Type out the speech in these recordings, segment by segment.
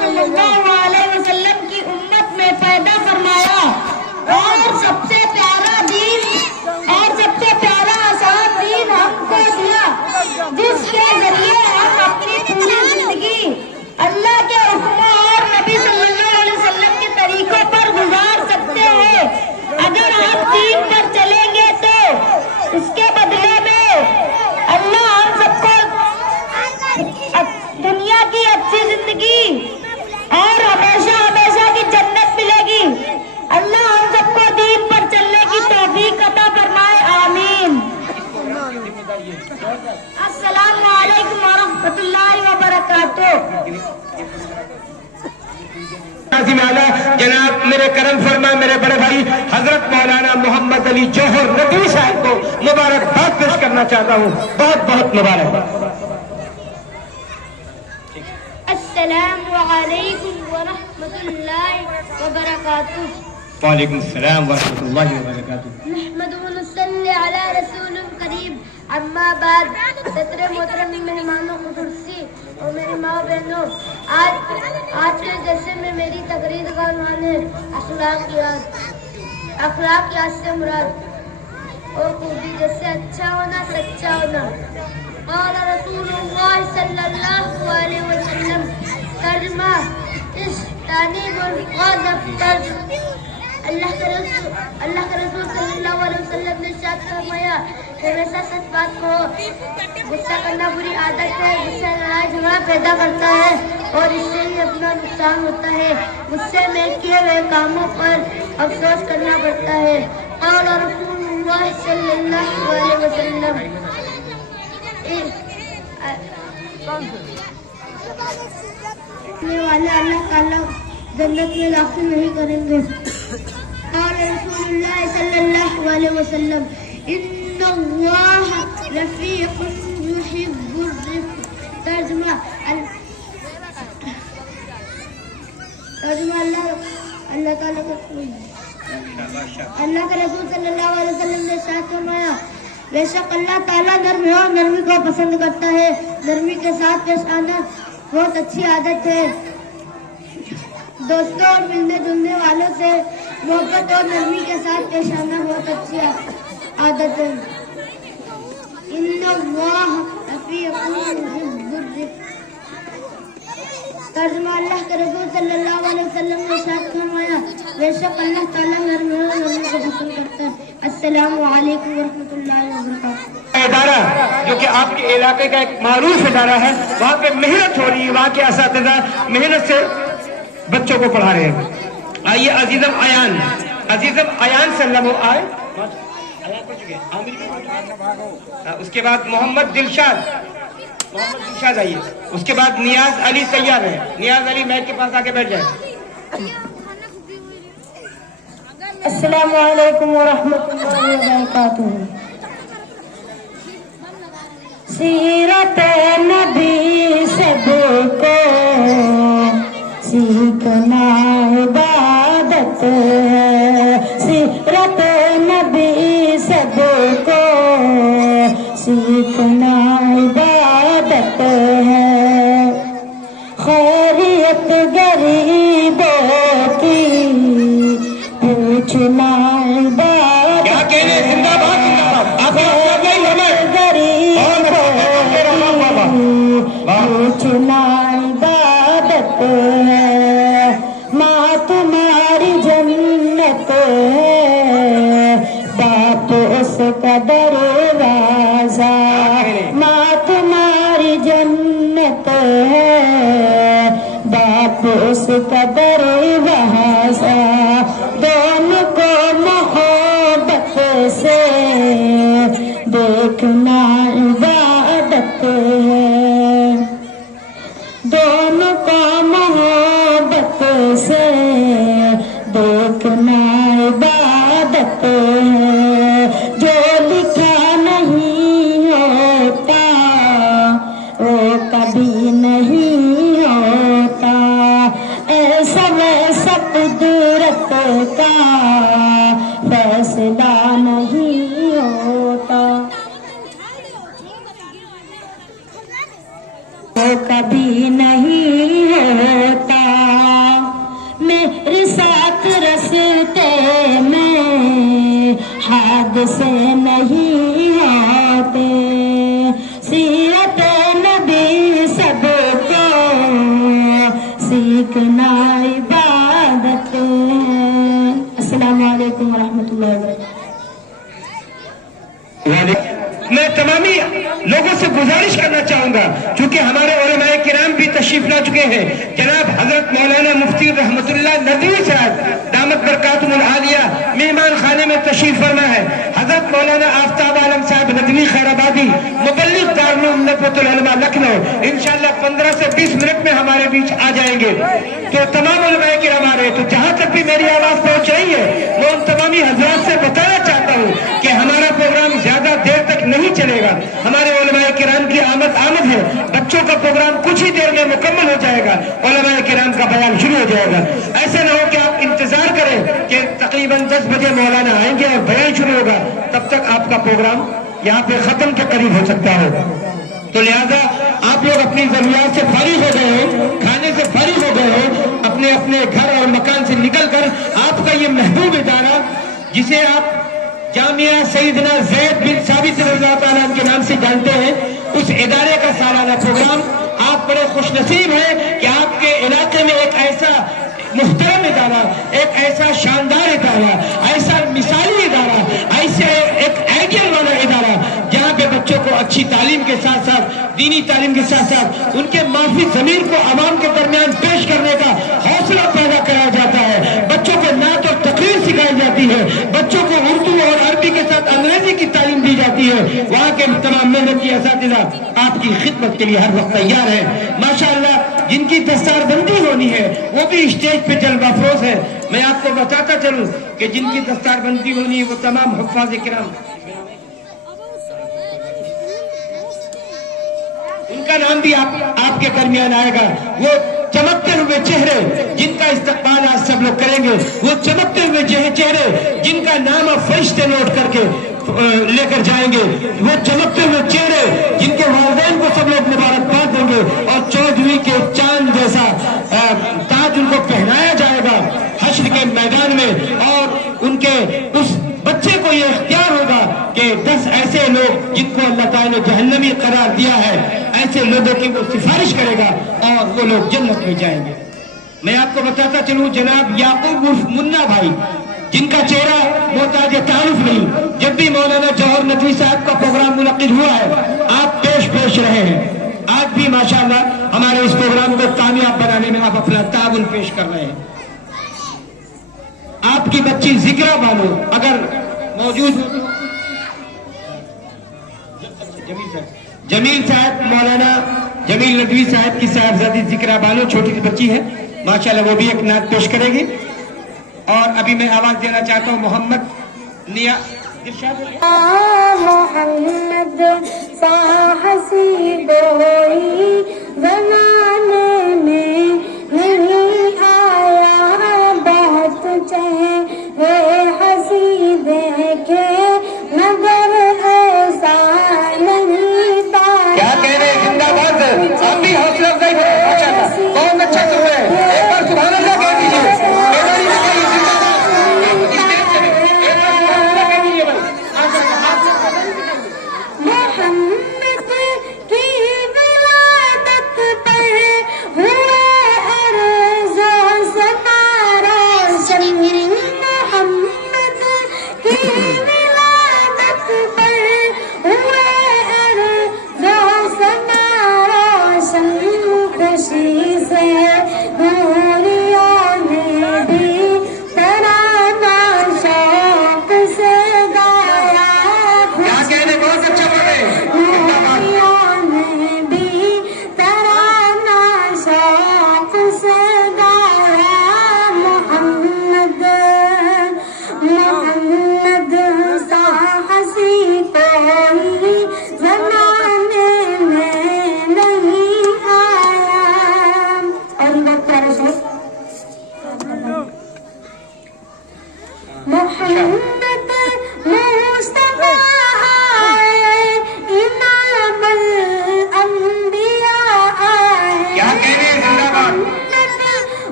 صلی اللہ علیہ وسلم کی امت میں پیدا فرمایا اور سب سے پیارا دین اور سب سے پیارا آسان دین ہم کو دیا، جس کے ذریعے ہم اپنی پوری زندگی اللہ کے حکموں اور نبی صلی اللہ علیہ وسلم کے طریقوں پر گزار سکتے ہیں۔ اگر ہم دین پر چلیں گے تو اس کے بدلے میں اللہ ہم سب کو دنیا کی اچھی زندگی اور ہمیشہ ہمیشہ کی جنت ملے گی۔ اللہ ہم سب کو دین پر چلنے کی توفیق عطا فرمائے، آمین۔ السلام علیکم ورحمۃ اللہ وبرکاتہ۔ جناب میرے کرم فرما میرے بڑے بھائی حضرت مولانا محمد علی جوہر ندوی صاحب کو مبارکباد پیش کرنا چاہتا ہوں، بہت بہت مبارک۔ السلام علیکم ورحمۃ اللہ وبرکاتہ۔ وعلیکم السلام ورحمۃ اللہ وبرکاتہ۔ نحمد و نصلی علی رسول کریم، اما بعد۔ صدر محترم مہمانوں خصوصی اور میری ماں بہنوں، آج کے جلسے میں میری تقریر کا عنوان ہے اخلاقیات سے مراد اور خوبی، جیسے اچھا ہونا، سچا ہونا۔ قال رسول اللہ صلی اللہ علیہ وسلم، ترجمہ تعلیم اللہ کے رسول صلی اللہ علیہ وسلم نے ارشاد فرمایا، ہمیشہ سچ بات کہو۔ غصہ کرنا بری عادت ہے، غصہ لڑائی جھگڑا پیدا کرتا ہے اور اس سے ہی اپنا نقصان ہوتا ہے۔ غصے میں کیے ہوئے کاموں پر افسوس کرنا پڑتا ہے۔ قال رسول اللہ صلی اللہ علیہ وسلم، والے اللہ تعالیٰ جنت میں داخل نہیں کریں گے۔ قال رسول اللہ صلی اللہ علیہ وسلم، ان اللہ رفیق یحب الرفق۔ ترجمہ اللہ تعالیٰ اللہ کے رسول صلی اللہ علیہ وسلم نے ارشاد فرمایا، بے شک اللہ تعالیٰ نرم ہے اور نرمی کو پسند کرتا ہے۔ نرمی کے ساتھ پیش آنا بہت اچھی عادت ہے۔ دوستوں اور ملنے جلنے والوں سے محبت اور نرمی کے ساتھ پیش آنا بہت اچھی عادت ہے۔ ان اللہ رفیق یحب الرفق۔ ترجمہ اللہ کے رسول صلی اللہ علیہ وسلم نے ارشاد فرمایا، بے شک اللہ تعالیٰ نرم ہے اور نرمی کو پسند کرتا ہے۔ السلام علیکم ورحمۃ اللہ وبرکاتہ۔ ادارہ جو کہ آپ کے علاقے کا ایک معروف ادارہ ہے، وہاں پہ محنت ہو رہی ہے، وہاں کے اساتذہ محنت سے بچوں کو پڑھا رہے ہیں۔ آئیے عزیزم ایان سے اللہ وہ آئے، اس کے بعد محمد دلشاد آئیے، اس کے بعد نیاز علی تیار ہے۔ نیاز علی میک کے پاس آ کے بیٹھ جائے۔ السلام علیکم ورحمۃ اللہ وبرکاتہ۔ سیرت نبی سب کو سیکھنا عبادت ہے، سیرت نبی سب کو سیکھنا عبادت ہے۔ خیریت غریبوں کی پوچھنا عبادت ہے، پوچھنا عبادت ہے۔ ماں تمہاری جنت ہے، باپ اس کا دروازہ۔ ماں تمہاری جنت ہے، باپ اس کا دروازہ۔ دونوں کو محبت سے دیکھنا عبادت ہے، دونوں کو محبت سے دیکھنا عبادت ہے۔ جو لکھا نہیں ہوتا وہ کبھی نہیں ہوتا، ایسا ویسا قدرت کا فیصلہ نہیں ہوتا، وہ کبھی نہیں ہوتا، सीखना इबादत है। अस्सलाम वालेकुम रहमतुल्लाहि व बरकातहू। मैं तमामी लोगों से गुजारिश करना चाहूंगा, क्योंकि हमारे उलमाए किराम भी तशरीफ ला चुके हैं। जनाब हजरत मौलाना मुफ्ती रहमतुल्लाह नदवी साहब दामत बरकातुहुल आलिया मेहमान खाने में तशरीफ फरमा है। हजरत मौलाना आफ्ताब आलम साहब नदवी खैराबादी मुबल्लिग दारुल नदवतुल उलमा लखनऊ इंशाअल्लाह 15 से 20 मिनट में हमारे बीच आ जाएंगे। तो तमाम उलमाए किराम आ रहे हैं। तो जहां तक भी मेरी आवाज पहुंच रही है, मैं उन तमामी हजरात से बताना चाहता हूं कि हमारा प्रोग्राम ज्यादा देर तक नहीं चलेगा। हमारे उलमाए किराम की आमद है। बच्चों का प्रोग्राम कुछ ही देर में मुकम्मल हो जाएगा, उलमाए किराम का बयान शुरू हो जाएगा। ऐसे ना हो कि आप इंतजार करें कि तकरीबन 10 बजे मौलाना आएंगे और बयान शुरू होगा, तब तक आपका प्रोग्राम यहाँ पे खत्म के करीब हो सकता है। तो लिहाजा आप लोग अपनी जरूरियात से फारिग हो गए हो, खाने से फारिग हो गए हो, अपने अपने घर और मकान से निकल कर आपका ये महबूब इदारा जिसे आप जामिया सैयदना ज़ैद बिन साबित रज़ियल्लाहु ताला अन्हु के नाम से जानते हैं, उस इदारे का सालाना प्रोग्राम आप बड़े खुशनसीब हैं कि आपके इलाके में एक ऐसा मुहतरम इदारा, एक ऐसा शानदार इदारा, ऐसा मिसाली इदारा, ऐसे एक आइडियल वाला इदारा जहाँ पे बच्चों को अच्छी तालीम के साथ साथ दीनी तालीम के साथ साथ उनके माफी ज़मीर को आवाम के दरमियान पेश करने का हौसला पैदा कराया जाता है। बच्चों को नात और तकरीर सिखाई जाती है, बच्चों को उर्दू और अरबी के साथ अंग्रेजी की तालीम दी जाती है। वहाँ के तमाम मेहनती असातिज़ा आपकी खिदमत के लिए हर वक्त तैयार है। माशाअल्लाह जिनकी दस्तारबंदी होनी है वो भी स्टेज पे जलवाफरोज है। मैं आपको बताता चलूं कि जिनकी दस्तारबंदी होनी है वो तमाम हुफ़ाज़ किराम, उनका नाम भी आपके दरमियान आएगा। वो चमकते हुए चेहरे जिनका इस्तकबाल आज सब लोग करेंगे, वो चमकते हुए चेहरे जिनका नाम अब फरिश्ते नोट करके लेकर जाएंगे, वो चमकते हुए चेहरे जिनके वालिदैन को सब लोग मुबारकबाद देंगे और चौदहवीं के चांद जैसा ताज उनको पहनाया जाएगा हश्र के मैदान में। और उनके उस बच्चे को ये इख्तियार होगा कि 10 ऐसे लोग जिनको अल्लाह ताला ने जहन्नमी करार दिया है, ऐसे लोगों की वो सिफारिश करेगा और वो लोग जन्नत में जाएंगे। मैं आपको बताता चलूं, जनाब याकूब उर्फ मुन्ना भाई जिनका चेहरा मोहताज तारुफ नहीं, जब भी मौलाना जौहर नदवी साहब का प्रोग्राम मुनक्किद हुआ है आप पेश रहे हैं। आज भी माशाअल्लाह हमारे इस प्रोग्राम को कामयाब बनाने में आप अपना ताउन पेश कर रहे हैं। आपकी बच्ची जिक्रा बानो अगर मौजूद हो, जमील साहब, मौलाना जमील नदवी साहब की साहबजादी जिक्रा बानो छोटी सी बच्ची है माशाअल्लाह, वो भी एक नात पेश करेगी। और अभी मैं आवाज देना चाहता हूँ मोहम्मद निया मोहम्मद सा हसी कोई ज़माने में नहीं आया, बहुत चेहरे हसी देखे मगर ऐसा नहीं पाया। क्या कह रहे हैं, जिंदाबाद, आप भी हौसला अफजाई करें। माशाअल्लाह बहुत अच्छा शुरू है, एक बार सुभान अल्लाह कह दीजिए।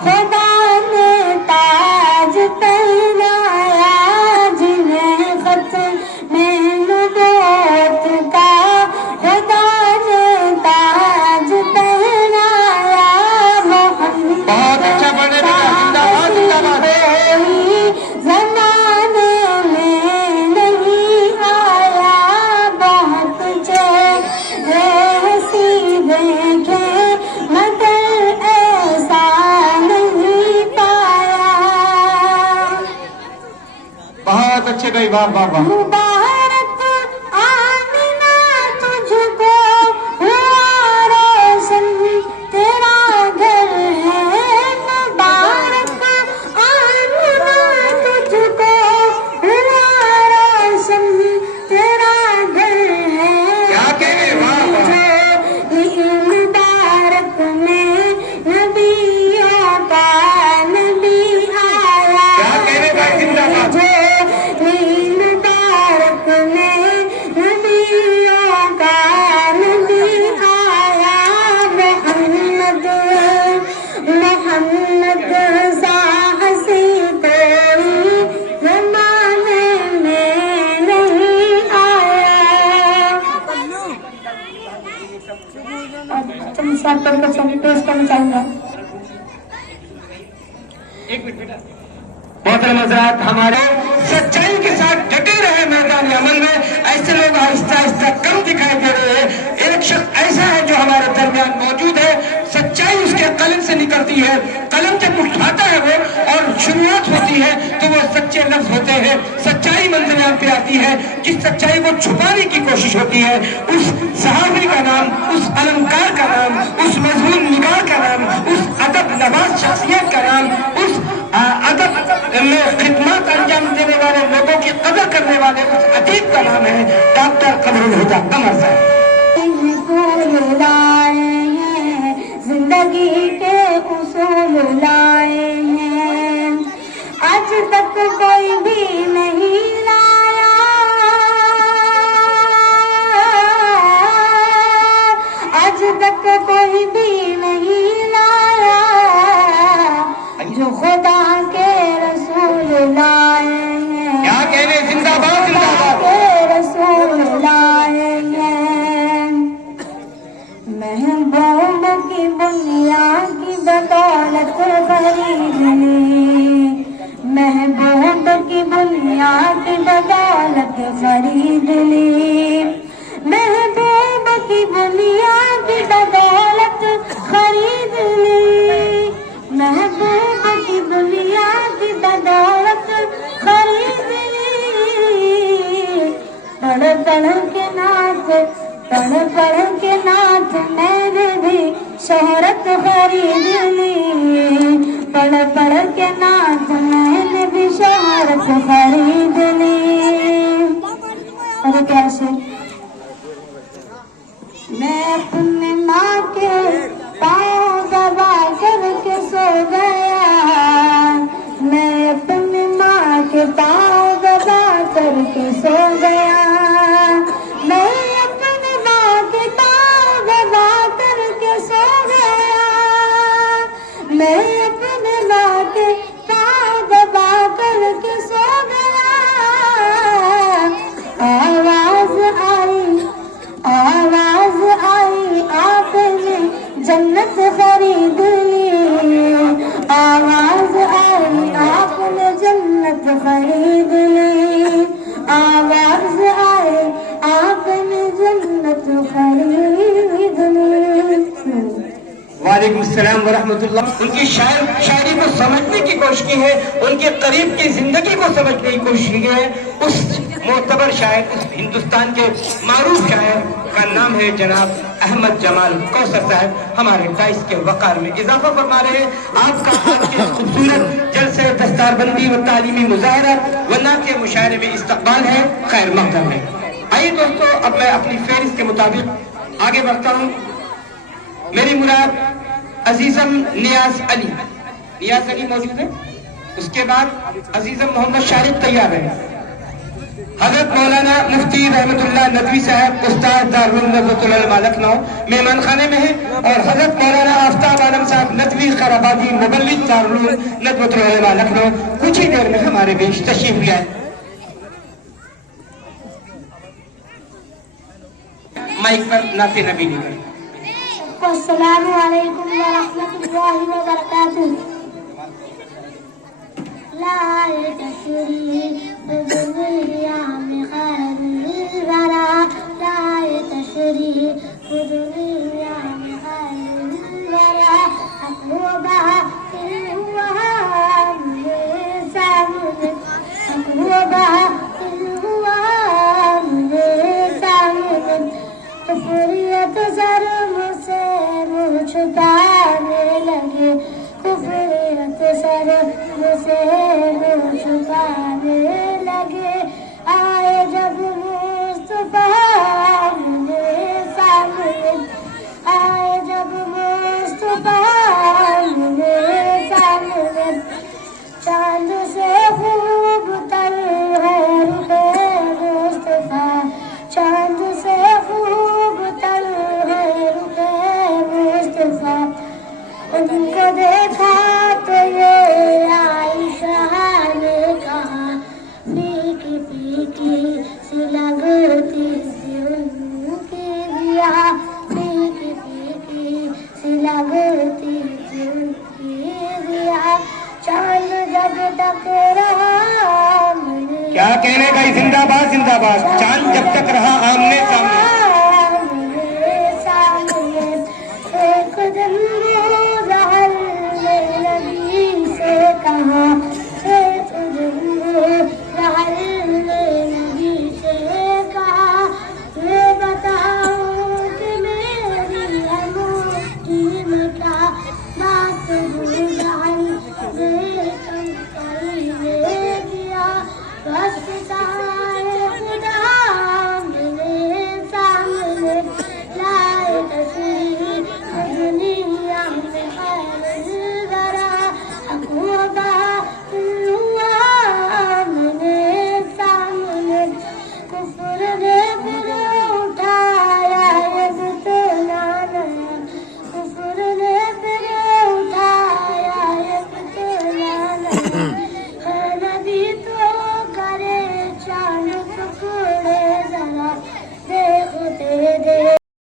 खुदा ने ताज अच्छे भाई, वाह वाह वाह। मुबारक आमिना तुझको हुआ रोशन तेरा घर है। मुबारक आमिना तुझको हुआ रोशन तेरा घर है। क्या कह रहे, वाह वाह। मुबारक में नबियों का नबी आया। क्या कह रहे भाई, जिंदाबाद। मुबारक में नबियों का नबी आया। मोहम्मद मोहम्मद सा हसी कोई ज़माने में नहीं आया। तुम सब पर कुछ पेश करना चाहूंगा। एक मिनट बेटा। मोहतरम हज़रात, हमारे सच्चाई के साथ डटे रहे मैदान अमल में। ऐसे लोग आहिस्ता आहिस्ता कम दिखाई दे रहे हैं। एक शख्स ऐसा है जो हमारे दरमियान मौजूद है, सच्चाई उसके कलम से निकलती है। कलम जब उठाता है वो और शुरुआत होती है तो वो सच्चे लफ्ज होते हैं। सच्चाई मंजर पे आती है। जिस सच्चाई को छुपाने की कोशिश होती है, उस सहाबी का नाम, उस अलंकार का नाम, उस मजमून निगार का नाम, उस अदब नवाज शख्सियत का नाम, उस अदब में खिदमत अंजाम देने वाले लोगों की कदर करने वाले उस अदीब का नाम है डॉक्टर कमरुल हुदा कमर साहब। जिंदगी के उसूल लाए हैं, आज तक कोई भी नहीं लाया। आज तक कोई भी नहीं लाया जो खुदा के रसूल लाए हैं। क्या कहने, जिंदाबाद जिंदाबाद। के रसूल लाए हैं। महबूब की बुनिया की बदौलत खरीद ली। महबूब की बुनिया की बदौलत खरीद ली। महबूब की बुनिया की बदौलत खरीद ली। महबूब की बुनिया की बदौलत खरीद ली। पढ़ पढ़ के नाथ, पढ़ पढ़ के नाथ मैंने भी शोहरत खरीद ली। पढ़ पढ़ के नाथ मैंने भी शोहरत खरीद ली। अरे कैसे मैं अपने माँ के पाँव दबा करके सो गया। मैं अपनी माँ के पाँव दबा करके सो गया। मैं अपनी माँ के पाँव दबा करके सो गया। मैं अपनी माँ के पाँव दबा करके सो गया। आवाज आई आपने जन्नत खरीद ली। आवाज आई आपने जन्नत खरीद ली। आवाज आई आपने जन्नत खरीद ली। वालेकुम सलाम व रहमतुल्लाह। उनकी शायरी को समझने की कोशिश की है, उनके करीब की जिंदगी को समझने की कोशिश की है। उस मोतबर शायर, उस हिंदुस्तान के मारूफ शायर का नाम है जनाब अहमद जमाल कौसर साहब। हमारे टाइस के वकार में इजाफा फरमा रहे हैं। आपका आज के खूबसूरत जलसे दस्तारबंदी व तालीमी मुजाहरा व नाते मुशायरे में इस्तकबाल है। खैर मकदम है। आइए दोस्तों, अब मैं अपनी फहरिस्त के मुताबिक आगे बढ़ता हूँ। मेरी मुराद अजीजम नियाज अली मौजूद है। उसके बाद अजीजम मोहम्मद शारिफ तैयार है। हजरत मौलाना मुफ्ती रहमतुल्लाह नदवी साहब उस्ताद दारुल नज़रतुल उलमा लखनऊ मेहमान खाने में है। और हजरत मौलाना आफ्ताब आलम साहब नदवी खैराबादी मुबल्लिग दारुल नज़रतुल उलमा लखनऊ कुछ ही देर में हमारे बीच तशरीफ लाए। माइक पर नाते नबी निकल। अस्सलामु अलैकुम व रहमतुल्लाहि व बरकातुहू। लाए तशरीफ दुनिया में खैरुल वरा। लाए तशरीफ दुनिया में खैरुल वरा। हुआ बहा मेरे सामने, हुआ बहा کیا کہنے کا، زندہ باد زندہ باد، چاند جب تک رہا آمنے سامنے.